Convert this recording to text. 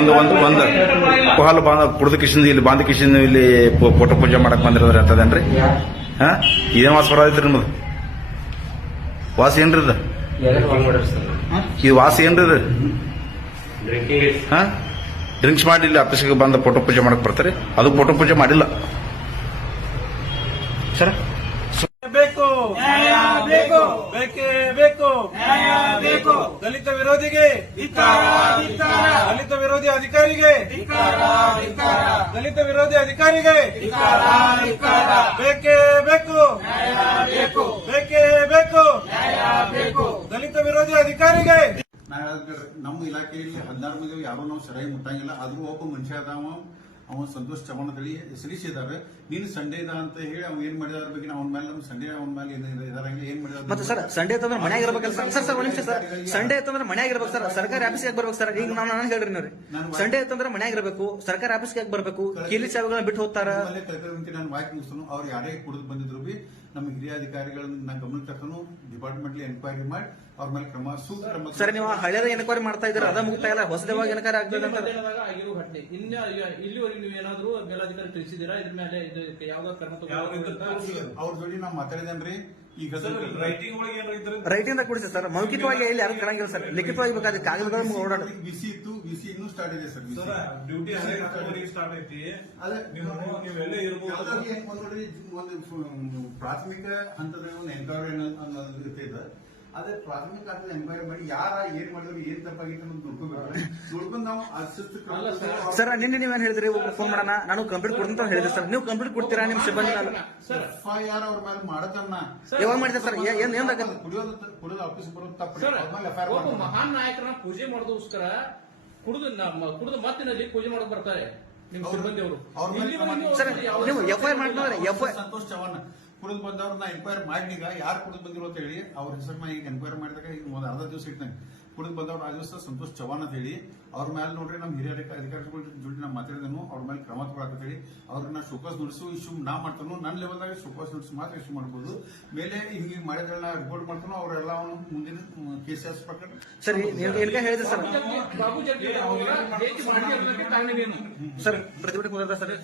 ಒಂದು ಹಾಲು ಕುಡ್ದ ಕಿಶನ್ ಇಲ್ಲಿ ಬಾಂಧ ಕಿಶನ್ ಇಲ್ಲಿ ಫೋಟೋ ಪೂಜೆ ಮಾಡಕ್ ಬಂದಿರೋದ್ರಿ ಅಂತದೇನ್ರಿ? ಹಾ, ಇದೇನ್ ವಾಸ ಬರೋದೈತ್ರಿ ನಿಮ್ದು? ವಾಸ ಏನ್ರಿ ಇದು? ಇದು ವಾಸ ಏನ್ರಿ ಇದು? ಹಾ, ಡ್ರಿಂಕ್ಸ್ ಮಾಡಿ ಇಲ್ಲಿ ಆಫೀಸ್ಗೆ ಬಂದ ಫೋಟೋ ಪೂಜೆ ಮಾಡಕ್ ಬರ್ತಾರೆ. ಅದು ಫೋಟೋ ಪೂಜೆ ಮಾಡಿಲ್ಲ ಸರ್. ಬೇಕು ನ್ಯಾಯ ಬೇಕು, ಬೇಕೇ ಬೇಕು ನ್ಯಾಯ ಬೇಕು. ದಲಿತ ವಿರೋಧಿಗೆ ಧಿಕ್ಕಾರ, ದಲಿತ ವಿರೋಧಿ ಅಧಿಕಾರಿಗೆ ಧಿಕ್ಕಾರ, ದಲಿತ ವಿರೋಧಿ ಅಧಿಕಾರಿಗೆ ಧಿಕ್ಕಾರ, ಬೇಕೇ ಬೇಕು ನ್ಯಾಯ ಬೇಕು, ಬೇಕೇ ಬೇಕು ನ್ಯಾಯ ಬೇಕು. ದಲಿತ ವಿರೋಧಿ ಅಧಿಕಾರಿಗೆ ನಮ್ಮ ಇಲಾಖೆಯಲ್ಲಿ 16 ಮಂದಿ ಯಾರು ನಾವು ಸರಿಯಾಗಿ ಮುಟ್ಟಂಗಿಲ್ಲ. ಆದ್ರೂ ಒಬ್ಬ ಮನುಷ್ಯ ಅದಾವ, ಅವನು ಸಂತೋಷ್ ಚವ್ಹಾಣ್ ಹೇಳಿ ಹೆಸರಿಸಿದ್ದಾರೆ. ನೀನು ಸಂಡೇ ಇದ ಅಂತ ಹೇಳಿ ಅವ್ನು ಏನ್ ಮಾಡಿದಾರ ಬಗ್ಗೆ ಅವನ ಮೇಲೆ ನಮ್ಮ ಸಂಡೇ ಅವನ ಮೇಲೆ ಏನ್ ಮಾಡಿದಾರೆ ಮತ್ತೆ ಸರ್ ಸಂಡೇ ಅಂತಂದ್ರೆ ಮನ್ಯಾಗ ಇರ್ಬೇಕಲ್ಲ ಸರ್. ಸರ್ ಒಂದ್ ನಿಮಿಷ ಸರ್, ಸಂಡೇ ಅಂತಂದ್ರೆ ಮನ್ಯಾಗ ಇರ್ಬೇಕು ಸರ್, ಸರ್ಕಾರಿ ಆಫೀಸ್ಗೆ ಬರ್ಬೇಕು ಸರ್. ಈಗ ನಾನು ಹೇಳ್ರಿ ನೋಡ್ರಿ, ಸಂಡೇ ಅಂತಂದ್ರೆ ಮನ್ಯಾಗ ಇರಬೇಕು, ಸರ್ಕಾರಿ ಆಫೀಸ್ಗೆ ಬರ್ಬೇಕು, ಕೀಲಿ ಸೇವೆಗಳನ್ನ ಬಿಟ್ಟು ಹೋಗ್ತಾರ. ನಾನು ವಾಯ್ಕ್ ಮುಗಿಸ್ತಾನು. ಅವ್ರು ಯಾರೇ ಕುಡಿದು ಬಂದಿದ್ರು ಬಿ ನಮ್ಮ ಹಿರಿಯ ಅಧಿಕಾರಿಗಳನ್ನ ಗಮನ ತರ್ತಾನು, ಡಿಪಾರ್ಟ್ಮೆಂಟ್ ಎನ್ಕ್ವೈರಿ ಮಾಡಿ ಅವ್ರ ಮೇಲೆ ಕ್ರಮ ಸೂಕ್ತ. ಸರ್ ನೀವು ಹಳೆದ ಎನ್ಕ್ವೈರಿ ಮಾಡ್ತಾ ಇದ್ರೆ ಅದ ಮುಗ್ತಾ ಇಲ್ಲ, ಹೊಸದೇವಾಗಿ ಎನ್ಕ್ವೈರಿ ಆಗ್ತದೆ ಅಂತ ಆಗಿರೋ ಘಟನೆ ಇಲ್ಲಿವರೆಗೆ ನೀವು ಏನಾದ್ರು ಮೇಲಾಧಿಕಾರಿ ತಿಳಿಸಿದ್ದೀರಾ? ಇದ್ರ ಮೇಲೆ ಯಾವ್ದಾದ್ರು ಕ್ರಮ ಅವ್ರ ಜೋಡಿ ನಾವು ಮಾತಾಡಿದೇನ್ರಿ. ಈಗ ರೈಟಿಂದ ಕೊಡಿಸಿ ಸರ್, ಮೌಖಿಕವಾಗಿ ಇಲ್ಲಿ ಯಾರು ಕರಂಗಿಲ್ಲ ಸರ್, ಲಿಖಿತವಾಗಿ ಬೇಕಾದ್ರೆ ಕಾಗದಗಳು ಓಡಾಡ. ಬಿಸಿ ಇತ್ತು, ಬಿಸಿ ಇನ್ನೂ ಸ್ಟಾರ್ಟ್ ಇದೆ ಸರ್. ಡ್ಯೂಟಿ ಸ್ಟಾರ್ಟ್ ಐತಿ. ಒಂದು ಪ್ರಾಥಮಿಕ ಹಂತದ ಒಂದು ಎನ್ಕ್ವೈರಿ ಅನ್ನೋದು ಇರ್ತೈತೆ. ಅದೇ ಪ್ರಾಥಮಿಕ ಹಂತದ ಎನ್ಕ್ವೈರಿ ಮಾಡಿ ಯಾರ ಏನ್ ಮಾಡಿದ್ರು, ಏನ್ ತಪ್ಪಾಗಿತ್ತು ಅನ್ನೋದು ನೋಡ್ಕೊಂಡು ನಾವು ಸರ್. ನಿನ್ನೆ ನೀವೇನ್ ಹೇಳಿದ್ರಿ, ಫೋನ್ ಮಾಡೋಣ ನಾನು ಕಂಪ್ಲೀಟ್ ಕೊಡ್ತೀನಿ ಅಂತ ಹೇಳಿದ್ರಿ ಸರ್. ನೀವು ಕಂಪ್ಲೀಟ್ ಕೊಡ್ತೀರಾ ನಿಮ್ಮ ಸಿಬ್ಬಂದಿ? FIR ಅವ್ರ ಮೇಲೆ ಮಾಡದನ್ನ ಯಾವಾಗ ಮಾಡಿದೆ ಸರ್? ಕುಡಿಯೋದು ಆಫೀಸ್ ಬರೋದು ತಪ್ಪು. ಒಬ್ಬ ಮಹಾನ್ ನಾಯಕರನ್ನ ಪೂಜೆ ಮಾಡೋದಕ್ಕೋಸ್ಕರ ಕುಡಿದು ಮತ್ತಿನಲ್ಲಿ ಪೂಜೆ ಮಾಡೋದು ಬರ್ತಾರೆ ನಿಮ್ ಸಿಬ್ಬಂದಿ ಅವರು. ನೀವು FIR ಮಾಡ್ತಾರೆ. ಸಂತೋಷ್ ಚವ್ಹಾಣ್ ಕುಡಿದು ಬಂದವ್ರನ್ನ ಎನ್ಕ್ವೈರಿ ಮಾಡ್ಲಿಗ ಯಾರು ಕುಡಿದು ಬಂದಿರೋ ಅಂತ ಹೇಳಿ ಅವ್ರ ಹೆಸರನ್ನ ಈಗ ಎನ್ಕ್ವೈರಿ ಮಾಡಿದಾಗ ಈಗ ಒಂದು ಅರ್ಧ ದಿವಸ ಇಟ್ಟಾನೆ. ಕುಡಿದು ಬಂದವ್ರು ಆ ದಿವಸ ಸಂತೋಷ್ ಚವ್ಹಾಣ್ ಅಂತ ಹೇಳಿ ಅವ್ರ ಮೇಲೆ ನೋಡ್ರಿ ನಮ್ಮ ಹಿರಿಯ ಅಧಿಕಾರಿಗಳ ಜೊತೆ ನಾವು ಮಾತಾಡಿದನು. ಅವ್ರ ಮೇಲೆ ಕ್ರಮ ತಗೊಳಕ ಹೇಳಿ ಅವ್ರನ್ನ ಶೋಕಾಸ್ ನೋಟಿಸು ಇಶ್ಯೂ ನಾ ಮಾಡ್ತಾನು. ನನ್ನ ಲೆವೆಲ್ದಾಗ ಶೋಕಾಸ್ ನೋಟಿಸ್ ಮಾತ್ರ ಇಶ್ಯೂ ಮಾಡಬಹುದು. ಮೇಲೆ ಹಿಂಗೆ ಮಾಡಿದ್ರನ್ನ ರಿಪೋರ್ಟ್ ಮಾಡ್ತಾನು. ಅವರೆಲ್ಲ ಮುಂದಿನ ಕೇಸಸ್ ಪ್ರಕಾರ ಸರ್ ಹೇಳಿದ್ರೆ ಸರ್. ಬಾಬು ಜಗ್ಗಿ ಸರ್ ಪ್ರತಿಭಟನೆ ಸರ್